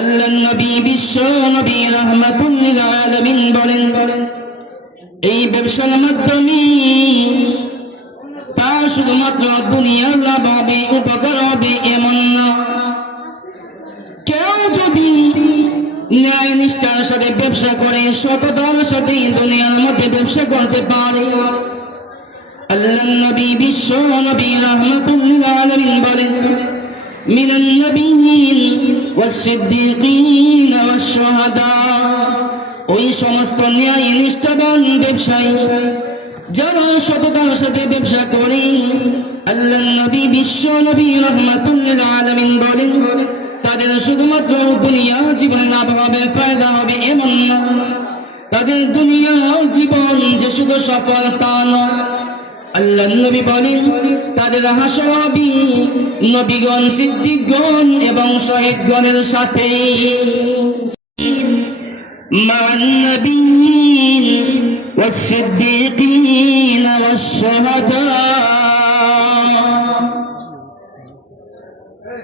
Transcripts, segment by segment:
আল্লাহর নবী বিশ্ব নবী রাহমাতুল লিল আলামিন বলেন, এই ব্যবসার মাধ্যমে তার শুধুমাত্র দুনিয়ার লাভ হবে, উপকার হবে এমন না। কেউ যদি ন্যায় নিষ্ঠার সাথে ব্যবসা করে, সততার সাথে দুনিয়ার মধ্যে ব্যবসা করতে পারে, আল্লাহর নবী বিশ্ব নবী রাহমাতুল লিল আলামিন বলেন, মিনান নাবিয়্যিন ওয়াস সিদ্দীকিন ওয়াস শুহাদা, ওই সমস্ত ন্যায় নিষ্ঠাবান ব্যবসায়ী যারা সততার সাথে ব্যবসা করে, আল্লাহর নবী বিশ্ব নবী রাহমাতুল লিল আলামিন বলেন, তাদের শুধুমাত্র দুনিয়া জীবনে লাভ হবে, ফায়দা হবে এমন না, তাদের দুনিয়া জীবন যে শুধু সফল তা নয়। আল্লাহর নবী বলেন, তাদের হাসর হবে নবীগণ, সিদ্দিকগণ এবং শহীদগণের সাথে। মা'আন নাবিয়্যিন ওয়াস সিদ্দীকিন ওয়াস শুহাদা।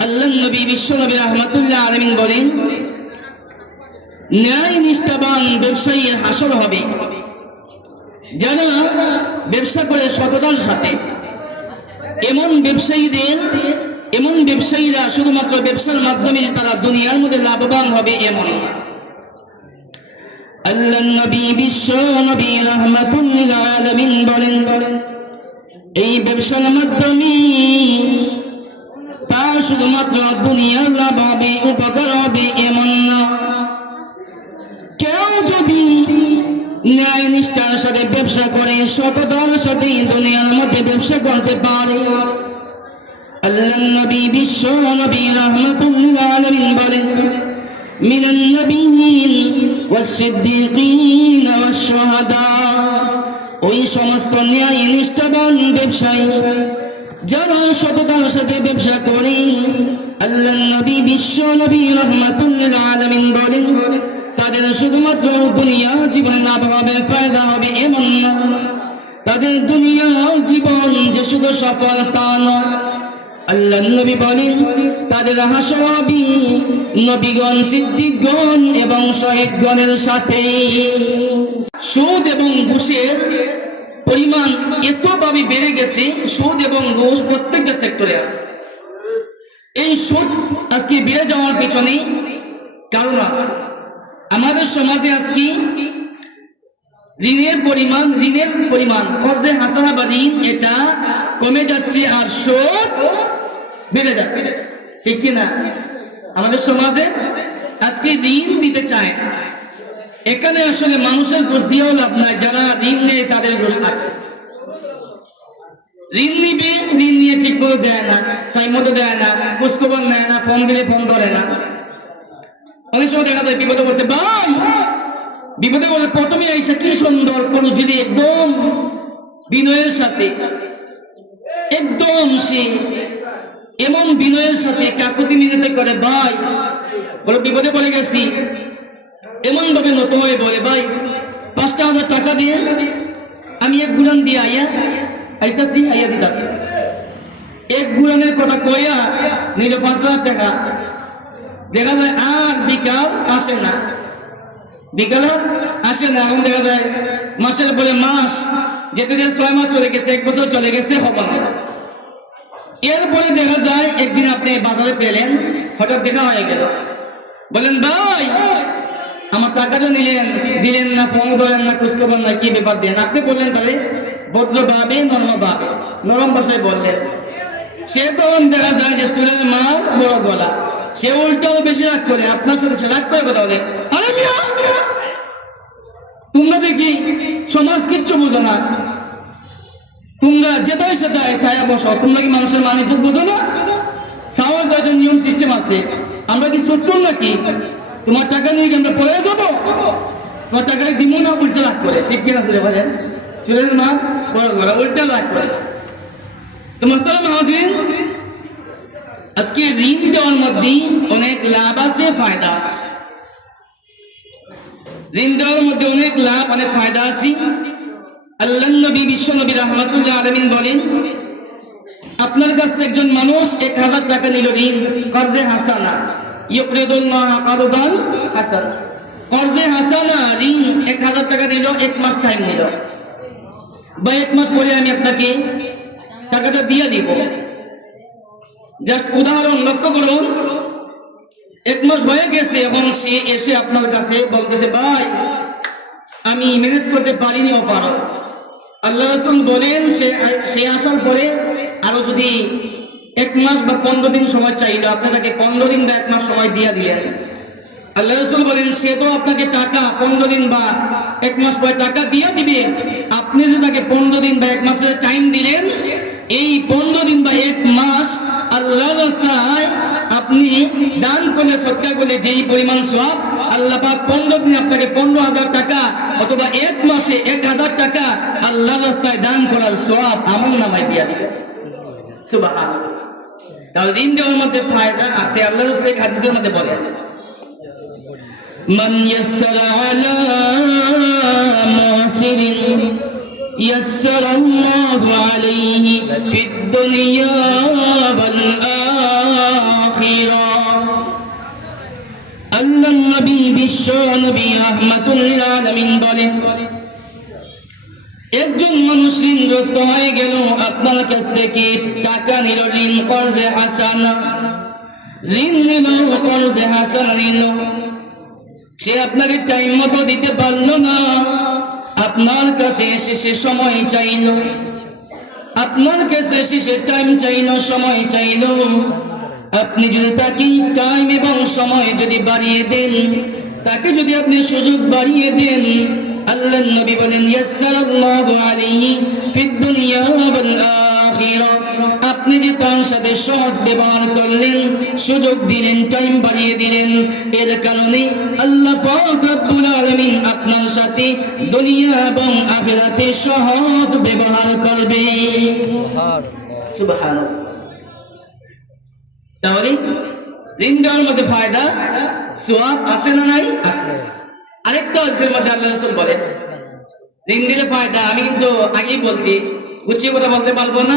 আল্লাহর নবী বিশ্ব নবী রাহমাতুল্লাহ আলামিন বলেন, ন্যায় নিষ্ঠাবান ব্যবসায়ীর হাসর হবে যারা ব্যবসা করে সততার সাথে। এমন ব্যবসায়ীরা শুধুমাত্র ব্যবসার মাধ্যমে তারা দুনিয়ার মধ্যে লাভবান হবে এমন না। আল্লাহর নবী বিশ্ব নবী রাহমাতুল লিল আলামিন বলেন, এই ব্যবসার মাধ্যমে তার শুধুমাত্র দুনিয়ার লাভ হবে, উপকার হবে এমন না। কেউ যদি ন্যায় নিষ্ঠার সাথে ব্যবসা করে, সততার সাথে দুনিয়ার মধ্যে ব্যবসা করতে পারে, আল্লাহর নবী বিশ্ব নবী রাহমাতুল লিল আলামিন বলেন, মিনান নাবিয়্যিন ওয়াস সিদ্দীকিন ওয়াস শুহাদা, ওই সমস্ত ন্যায় নিষ্ঠাবান ব্যবসায়ী যারা সততার সাথে ব্যবসা করে, আল্লাহর নবী বিশ্ব নবী রাহমাতুল লিল আলামিন বলেন, তাদের শুধুমাত্র দুনিয়া জীবনে লাভ হবে, ফায়দা হবে এমন না, তাদের দুনিয়া জীবন যে শুধু সফল তা নয়। আল্লাহর নবী বলেন, তাদের হাসর হবে নবীগণ, সিদ্দিকগণ এবং শহীদগণের সাথে। সুদ এবং ঘুষের পরিমাণ এতভাবে বেড়ে গেছে, সুদ এবং ঘুষ প্রত্যেকটা সেক্টরে আছে। এই সুদ আজকে বেড়ে যাওয়ার পেছনে কারণ আছে। আমাদের সমাজে আজকে ঋণের পরিমাণ কর্জে হাসানা বা ঋণ এটা কমে যাচ্ছে, আর সুদ বেড়ে যাচ্ছে, ঠিক কিনা? আমাদের সমাজে আজকে ঋণ দিতে চায় না। এখানে আসলে মানুষের ঘুষ দিয়েও লাভ নাই, যারা ঋণ নেয় তাদের ঘুষ আছে। ঋণ নিবে, ঋণ নিয়ে ঠিক মতো দেয় না, টাইম মতো দেয় না, খোঁজখবর নেয় না, ফোন দিলে ফোন ধরে না। অনেক সময় দেখা যায় বিপদে পড়ছে, ভাই বিপদে বলে প্রথমে এসে কি সুন্দর করো, যদি একদম বিনয়ের সাথে, একদম সে এমন বিনয়ের সাথে কাকুতি মিনতি করে, ভাই বলে বিপদে পড়ে গেছি, এমন ভাবে নত হয়ে বলে, ভাই 5,000 টাকা দিয়ে আমি এক গুরান দিয়ে আইয়া দিতাছি। এক গুরানের কথা কইয়া নিল 5,000 টাকা। দেখা যায় আর বিকাল আসে না, এখন দেখা যায় মাসের পরে মাস যেতে 6 মাস চলে গেছে, 1 বছর চলে গেছে, হবে না। এরপরে দেখা যায় একদিন আপনি বাজারে পেলেন, হঠাৎ দেখা হয়ে গেল, বলেন ভাই আমার টাকাটা দিলেন না, ফোন করেন না, খোঁজখবর না, কি ব্যাপার দেন? আপনি বললেন তাহলে ভদ্রভাবে নরম ভাষায় বললেন। সে তখন দেখা যায় যে চুলের মাল বড় গলা, সে উল্টাও বেশি রাগ করে, আপনার সাথে সে রাগ করে কথা বলে, আরে মিয়া তোমরা দেখি সমাজ কিচ্ছু বুঝো না, তোমরা যেটাই সেটাই ছায়া বসো, তোমরা কি মানুষের বাণিজ্য বুঝো না? সাওয়ার কয়েকটা নিয়ম সিস্টেম আছে, আমরা কি ছোট্ট নাকি? তোমার টাকা নিয়ে আমরা পড়ে যাবো? তোমার টাকা দিব না, উল্টা লাগ করে, ঠিক কিনা? চলে বলেন চুলের মা বড় গলা, উল্টা লাগ করে। তোমার তারা মাহাজিন আজকে ঋণ দেওয়ার মধ্যে অনেক লাভ আছে, ফায়দা আছে। ঋণ দেওয়ার মধ্যে অনেক লাভ, অনেক ফায়দা আছে। আল্লাহর নবী বিশ্ব নবী রাহমাতুল্লাহ আলামিন বলেন, আপনার কাছে একজন মানুষ 1,000 টাকা নিল ঋণ, কর্জে হাসানা, ইউকরিদুল্লাহ কারদান হাসান, কর্জে হাসানা, ঋণ 1000 টাকা দিল, 1 মাস টাইম নিল, বা 1 মাস পরে আমি আপনাকে টাকাটা দিয়ে দিব। জাস্ট উদাহরণ লক্ষ্য করুন, 1 মাস হয়ে গেছে, এবং সে এসে আপনার কাছে বলতেছে ভাই আমি ম্যানেজ করতে পারিনি, পারো। আল্লাহ রাসূল বলেন সে আসার পরে আরো যদি 1 মাস বা 15 দিন সময় চাইলো, আপনি তাকে 15 দিন বা 1 মাস সময় দিয়ে দিলেন। আল্লাহ রাসূল বলেন সে তো আপনাকে টাকা 15 দিন বা 1 মাস পরে টাকা দিয়ে দিবে, আপনি যে তাকে 15 দিন বা 1 মাসের টাইম দিলেন, এই 15 দিন বা 1 মাস আল্লাহর রাস্তায় আপনি দান করলে, সদকা করলে যেই পরিমাণ সওয়াব, আল্লাহ পাক 15 দিনে আপনাকে 15,000 টাকা অথবা 1 মাসে 1,000 টাকা আল্লাহর রাস্তায় দান করার সওয়াব আমলনামায় দিয়ে দিবেন। সুবহানাল্লাহ। তাহলে ঋণ দেওয়ার মধ্যে ফায়দা আছে। আল্লাহ রাসূল এই হাদিসের মধ্যে বলেন মান ইয়াসসারা আলা মুসিরিন ইয়াসসারাল্লাহু আলাইহি ফিদ দুনিয়া ওয়াল আখিরাহ। আল্লাহর নবী বিশ্ব নবী রাহমাতুল লিল আলামিন বলেন একজন মানুষ ঋণগ্রস্ত হয়ে গেল, আপনার কাছ থেকে টাকা নিল, ঋণ কর্জে হাসানা, ঋণ নিল, কর্জে হাসানা নিল, সে আপনাকে টাইম মতো দিতে পারলো না, আপনার কাছে এসে সে সময় চাইল, আপনার কাছে এসে সে টাইম চাইল, সময় চাইল। আপনি যদি তাকে টাইম এবং সময় যদি বাড়িয়ে দেন, তাকে যদি আপনি সুযোগ বাড়িয়ে দেন, আল্লাহর নবী বলেন ইয়াসসারাল্লাহু আলাইহি ফিদ দুনিয়া ওয়াল আখিরাহ। আপনি যে তার সাথে সহজ ব্যবহার করলেন, সুযোগ দিলেন, টাইম বাড়িয়ে দিলেন, এর কারণে আল্লাহ পাক রব্বুল আলামিন আপনার সাথে দুনিয়া এবং আখিরাতে সহজ ব্যবহার করবে। সুবহানাল্লাহ। তাহলে ঋণ দেওয়ার মধ্যে ফায়দা সওয়াব আছে না নাই? আছে। আরেকটা হাদিসের মধ্যে আল্লাহ রাসূল বলেন ঋণ দিলে ফায়দা, আমি কিন্তু আগেই বলছি গুছিয়ে কথা বলতে পারবো না,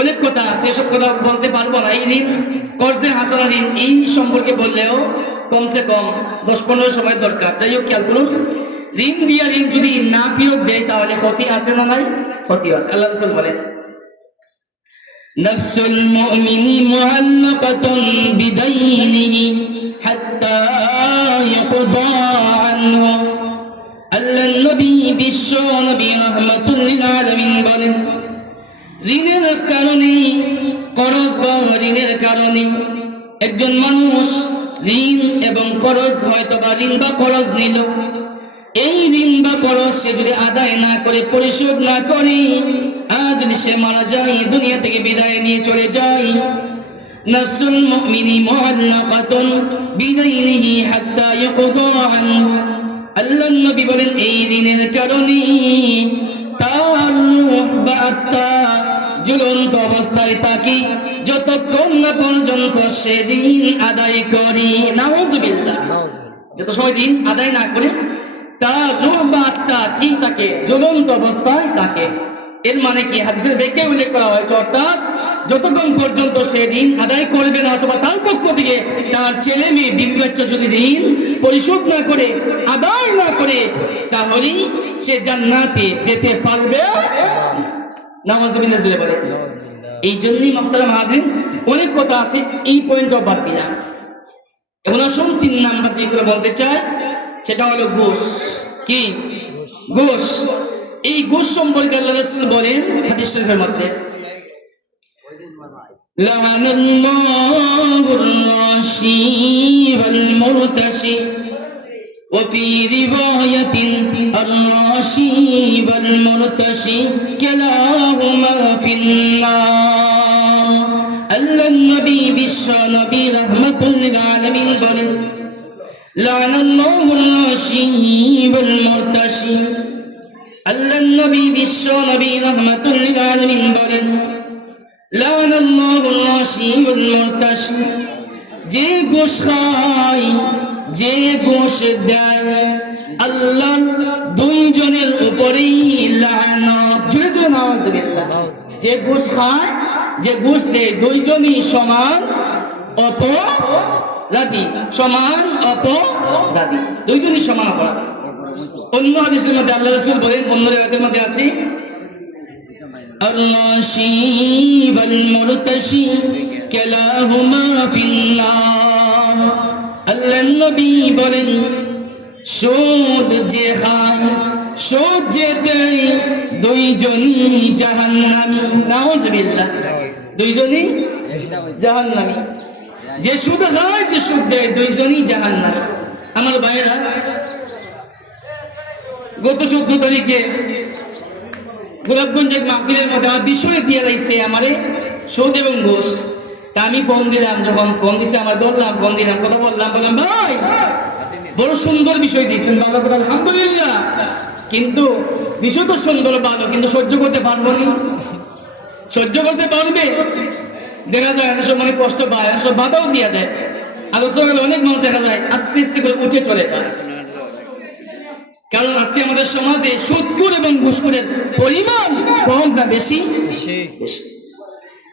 অনেক কথা সেসব কথা বলতে পারবো না। এই ঋণ কর্জে হাসানা ঋণ এই সম্পর্কে বললেও কমসে কম 10-15 সময় দরকার। যাই হোক, খেয়াল করুন, ঋণ দিয়া ঋণ যদি না ফেরত দেয় তাহলে ক্ষতি আছে না নাই? ক্ষতি আছে। আল্লাহ রাসূল বলেন নাফসুল মুমিনি মুআল্লাকাতুন বিদাইনিহি হাত্তা ইয়াকদা আনহু। আল্লাহর নবী বিশ্ব নবী রাহমাতুল লিল আলামিন বলেন ঋণের কারণে, করজ বা ঋণের কারণে একজন মানুষ ঋণ এবং করজ, হয়তো বা ঋণ বা করজ নিল, এই ঋণ বা করজ সে যদি আদায় না করে, পরিশোধ না করে, আজ যদি সে মারা যায়, দুনিয়া থেকে বিদায় নিয়ে চলে যায়, নাফসুল মুমিনি মুআল্লাকাতুন বিদাইনিহি হাত্তা ইয়াকদা আনহু। আল্লাহর নবী বলেন এই ঋণের কারণে তার রূহ বা আত্মা ঝুলন্ত অবস্থায় থাকে যতক্ষণ না পর্যন্ত সে ঋণ আদায় করে। নাউযুবিল্লাহ। যত সময় ঋণ আদায় না করে তার রূহ বা আত্মা কি থাকে? ঝুলন্ত অবস্থায় থাকে। এর মানে কি? হাদিসের ব্যাখ্যায় উল্লেখ করা হয়েছে, অর্থাৎ যতক্ষণ পর্যন্ত সে ঋণ আদায় করবে না, অথবা তার পক্ষ থেকে তার ছেলে মেয়ে বিবি বাচ্চা যদি ঋণ পরিশোধ না করে, আদায় না করে, তাহলে সে জান্নাতে যেতে পারবে না। বলে এই জন্যই মুহতারাম হাজিরিন, অনেক কথা আছে, এই পয়েন্টও বাদ দিলাম। এখন আসুন 3 নাম্বার যেগুলো বলতে চাই সেটা হলো ঘুষ। কি? ঘুষ। এই ঘুষ সম্পর্কে আল্লাহ রাসূল বলেন হাদিস শরীফের মধ্যে লা'নাল্লাহুর রাশি ওয়াল মুরতাশি ওয়া ফি রিওয়ায়াতিন আর-রাশি ওয়াল মুরতাশি কিলাহুমা ফিন-নার। আল্লাহর নবী বিশ্ব নবী রাহমাতুল লিল আলামিন বলেন লা'নাল্লাহুর রাশি ওয়াল মুরতাশি। আল্লাহর নবী বিশ্ব নবী রাহমাতুল লিল আলামিন বলেন লা'নাল্লাহুর রাশি ওয়াল মুরতাশি। যে ঘুষ খায়, যে ঘুষ দেয়, আল্লাহ দুইজনের উপরেই লানত। জোরে জোরে নাউযুবিল্লাহ। যে ঘুষ খায়, যে ঘুষ দেয়, দুইজনই সমান, অত অপরাধী, সমান অপরাধী, দুইজনই সমান অপরাধী। অন্য হাদিসের মধ্যে আল্লাহ রাসূল বলেন, অন্য রিওয়ায়াতের মধ্যে আছে আর-রাশি ওয়াল মুরতাশি কালাহুমা ফিন্নার। আল্লাহর নবী বলেন, সুদ যে খায়, সুদ যে দেয়, দুইজনই জাহান্নামী। নাউযুবিল্লাহ, দুইজনই জাহান্নামী। যে সুদ খায়, যে সুদ দেয়, দুইজনই জাহান্নামী। আমার ভাইয়েরা, গত 14 তারিখে গোলাপগঞ্জ এক মাহফিলের মধ্যে আমার বিষয় দিয়ে লাইছে আমারে সুদ এবং ঘুষ। তা আমি ফোন দিলাম, যখন ফোন দিছে আমার ধরলাম, ফোন দিলাম, কথা বললাম, ভাই বড় সুন্দর বিষয় দিয়েছেন, ভালো কথা, আলহামদুলিল্লাহ, কিন্তু বিষয় তো সুন্দর ভালো, কিন্তু সহ্য করতে পারবো না। সহ্য করতে পারবে? দেখা যায় এত মনে কষ্ট পায়, সব বাধাও দিয়ে দেয়। আলোচনা অনেক মানুষ দেখা যায় আস্তে আস্তে করে উঠে চলে যায়। কারণ আজকে আমাদের সমাজে সুদখোর এবং ঘুষখোরের পরিমাণ কম না বেশি?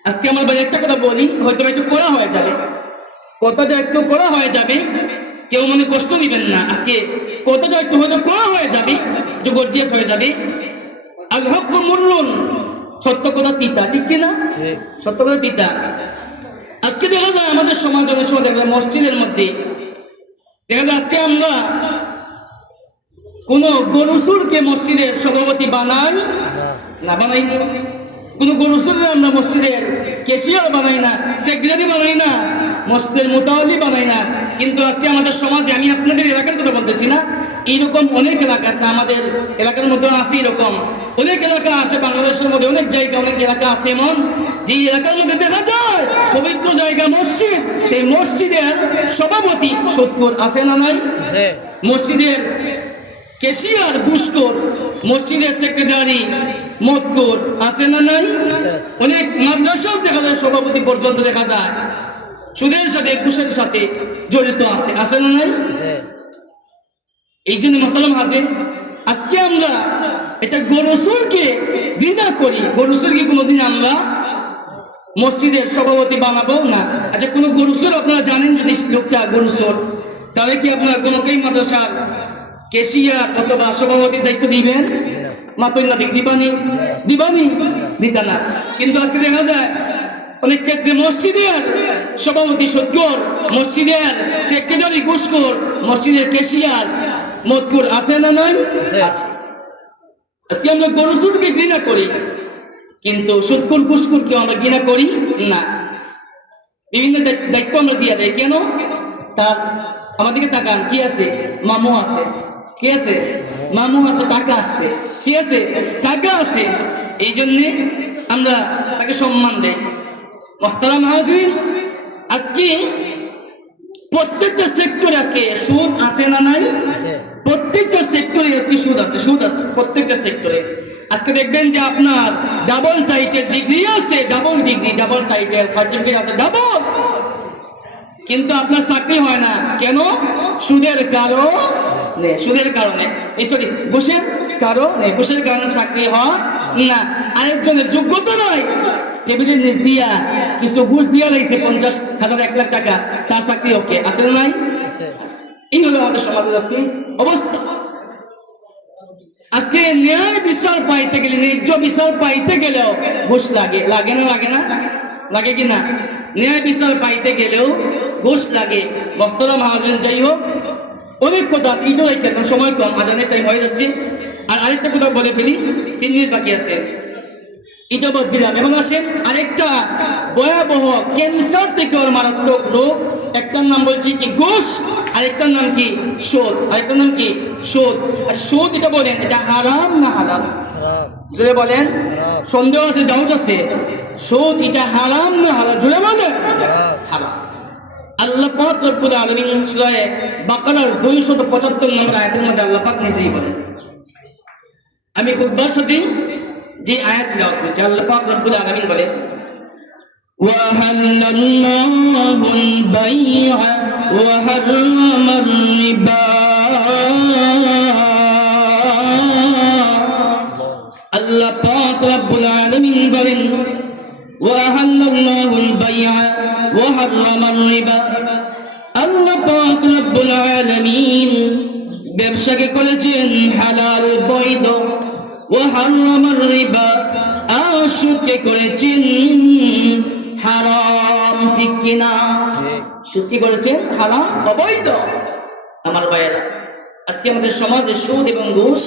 আজকে আমার ভাই একটা কথা বলি, হয়তো একটু করা হয়ে যাবে, কথাটা একটু করা হয়ে যাবে, কেউ মনে কষ্ট দিবেন না। আজকে কথাটা একটু হয়তো করা হয়ে যাবে, যে গর্জিয়াস হয়ে যাবে। আল হক মুররুন, সত্য কথা তিতা, ঠিক কিনা? সত্য কথা তিতা। আজকে দেখা যায় আমাদের সমাজ, অনেক সময় দেখা যায় মসজিদের মধ্যে দেখা যায় আজকে আমরা কোন গরুসুরকে মসজিদের সভাপতি বানাই না, বানাইনি। কোন গরুসুরকে আমরা মসজিদের ক্যাশিয়ার বানাই না, সেক্রেটারি বানাই না, মসজিদের মুতাওয়াল্লি বানাই না। কিন্তু আজকে আমাদের সমাজে, আমি আপনাদের এলাকার কথা বলতেছি না, এইরকম অনেক এলাকা আছে, আমাদের এলাকার মধ্যে আছে এরকম অনেক এলাকা আছে, বাংলাদেশের মধ্যে অনেক জায়গা, অনেক এলাকা আছে এমন যে এলাকার মধ্যে দেখা যায় পবিত্র জায়গা মসজিদ, সেই মসজিদের সভাপতি সুদখোর, আছে না নাই? মসজিদের ক্যাশিয়ার ঘুষখোর, মসজিদের সেক্রেটারি মদখোর, আছে না নাই? অনেক মাদ্রাসাও দেখা যায় সভাপতি পর্যন্ত দেখা যায় সুদের সাথে, ঘুষের সাথে জড়িত আছে, আছে না নাই? এই জন্য মোহতারাম হাজির, আজকে আমরা এটা গরুসুরকে ঘৃণা করি। গরুসুরকে কোনোদিন আমরা মসজিদের সভাপতি বানাবো না। আচ্ছা, কোন গরুসুর আপনারা জানেন? যদি লোকটা গরুসুর, তাহলে কি আপনারা কোনো মাদ্রাসার ক্যাশিয়ার অথবা সভাপতির দায়িত্ব দিবেন? মাতুল্লাহ দিবানি দিতা না। কিন্তু আজকে দেখা যায় অনেক ক্ষেত্রে মসজিদের সভাপতি সুদখোর, মসজিদের সেক্রেটারি ঘুষখোর, মসজিদের ক্যাশিয়ার মদখোর, আছে না নাই? আছে। আজকে আমরা গরুসুরকে ঘৃণা করি, কিন্তু সুদখোর ঘুষখোরকে আমরা ঘৃণা করি না। বিভিন্ন দায়িত্ব আমরা দিয়ে দেয়। কেন? তার আমাদেরকে তাকান, কি আছে? মামু আছে, কি আছে? মামু আছে, টাকা আছে, কি আছে? টাকা আছে। এই জন্যে আমরা তাকে সম্মান দেই। মুহতারাম হাজিরিন, আজকে প্রত্যেকটা সেক্টরে আজকে সুদ আছে না নাই? প্রত্যেকটা সেক্টরে আজকে সুদ আছে, সুদ আছে প্রত্যেকটা সেক্টরে। আজকে দেখবেন যে আপনার ডাবল টাইটেল ডিগ্রি আছে, double degree, double title certificate আছে, ডাবল, কিন্তু আপনার চাকরি হয় না। কেন? সুদের কারণে, সুদের কারণে, সরি ঘুষের কারণে, ঘুষের কারণে চাকরি হয় না। আরেকজনের যোগ্যতা নয়, টেবিলের নিচ দিয়া কিছু ঘুষ দিয়া লাগছে 50,000 1 লাখ টাকা, তার চাকরি ওকে, আছে না নাই? এই হলো আমাদের সমাজের আজকে অবস্থা। আজকে ন্যায় বিচার পাইতে গেলে, ন্যায্য বিচার পাইতে গেলেও ঘুষ লাগে, লাগে না? লাগে না? লাগে কি না? ন্যায় বিচার পাইতে গেলেও ঘুষ লাগে। মুহতারাম হাজিরিন, যাই হোক, অনেক কথা আছে, ইটো রাখতে সময় কম, আজানের টাইম হয়ে যাচ্ছে। আর আরেকটা কথা বলে ফেলি, 3 মিনিট বাকি আছে, এটা বাদ দিলাম। এখন আসেন আরেকটা ভয়াবহ ক্যান্সার থেকে ওর মারাত্মক রোগ, একটার নাম বলছি কি ঘুষ, আরেকটার নাম কি সুদ, আরেকটার নাম কি সুদ। আর সুদ এটা বলেন, এটা হারাম না হালাল? জোরে বলেন, সন্দেহ আছে, ডাউট আছে, সুদ এটা হারাম না হালাল? জোরে বলেন, হারাম। আল্লাহ পাক রব্বুল আলামিন সূরা বাকারার 275 নম্বর আয়াতের মধ্যে আল্লাহ পাক নিজেই বলেন, আমি খুতবার সাথে যে আয়াত তেলাওয়াত করেছি, আল্লাহ পাক রব্বুল আলামিন বলেন, وَأَحَلَّ اللَّهُ الْبَيْعَ وَحَرَّمَ الرِّبَا। আল্লাহ পাক রব্বুল আলামিন বলেন, وَأَحَلَّ اللَّهُ الْبَيْعَ وَحَرَّمَ الرِّبَا। রব্বুল আলামিন ব্যবসাকে করেছেন হালাল বৈধ, ওয়া হারামার রিবা, আর সুদকে করেছেন হারাম। ঠিক কিনা? সুদ কি করেছেন? হারাম, অবৈধ। আমার ভাইয়েরা, আজকে আমাদের সমাজে সুদ এবং ঘুষ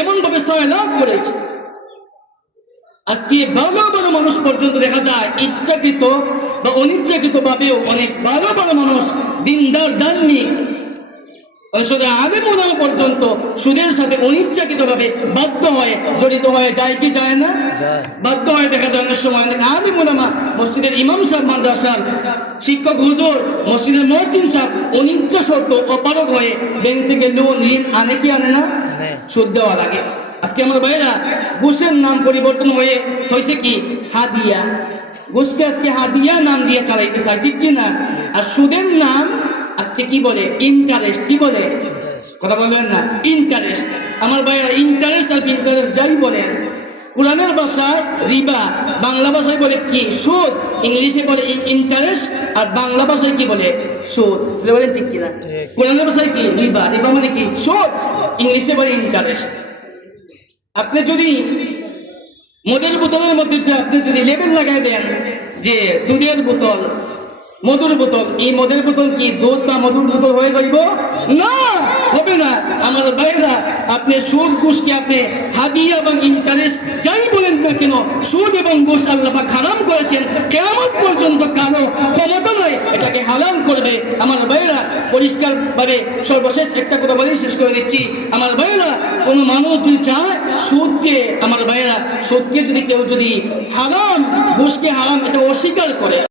এমন ভাবে সয়লাভ করেছে, আজকে ভালো ভালো মানুষ পর্যন্ত দেখা যায় ইচ্ছাকৃত বা অনিচ্ছাকৃত ভাবেও অনেক ভালো ভালো মানুষ, দিনদার ধার্মিক, শুধু আলেম ওলামা পর্যন্ত সুদের সাথে অনিচ্ছাকৃত ভাবে বাধ্য হয়ে জড়িত হয়ে যায় কি যায় না? বাধ্য হয়ে দেখা যায় অনেক সময় অনেক আলেম ওলামা, মসজিদের ইমাম সাহেব, মাদ্রাসার শিক্ষক হুজুর, মসজিদের মুয়াজ্জিন সাহেব অনিচ্ছা সত্য অপারগ হয়ে ব্যাংক থেকে লোন ঋণ আনে কি আনে না? সুদ দেওয়া লাগে। আজকে আমার ভাইরা ঘুষের নাম পরিবর্তন হয়েছে কি হাদিয়া। ঘুষকে আজকে হাদিয়া নাম দিয়ে চালাইতে চায়, ঠিক কি না? আর সুদের নাম আজকে কি বলে? ইন্টারেস্ট। কি বলে? কথা বলবেন না, ইন্টারেস্ট। আমার ভাইরা ইন্টারেস্ট আর ইন্টারেস্ট যাই বলেন, কোরআনের ভাষায় রিবা, বাংলা ভাষায় বলে কি? সুদ। ইংলিশে বলে ইন্টারেস্ট, আর বাংলা ভাষায় কি বলে? সুদ। বলেন ঠিক কিনা? কোরআনের ভাষায় কি? রিবা। রিবা মানে কি? সুদ। ইংলিশে বলে ইন্টারেস্ট। আপনি যদি মদের বোতলের মধ্যে আপনি যদি লেবেল লাগাই দেন যে দুধের বোতল, মধুর বোতল, এই মদের বোতল কি দুধ বা মধুর বোতল হয়ে যাইব? না, হবে না। আমার ভাইরা, আপনি সুদ ঘুষকে আপনি হাদিয়া এবং ইন্টারেস্ট যাই বলেন না কেন, সুদ এবং ঘুষ আল্লাহ পাক হারাম করেছেন। কিয়ামত পর্যন্ত কারো ক্ষমতা নয় এটাকে হালাল করবে। আমার ভাইরা, পরিষ্কার ভাবে সর্বশেষ একটা কথা বলেই শেষ করে দিচ্ছি। আমার ভাইরা, কোনো মানুষ যদি চায় সুদকে, আমার ভাইরা, সুদকে যদি কেউ যদি হারাম, ঘুষকে হারাম এটা অস্বীকার করে,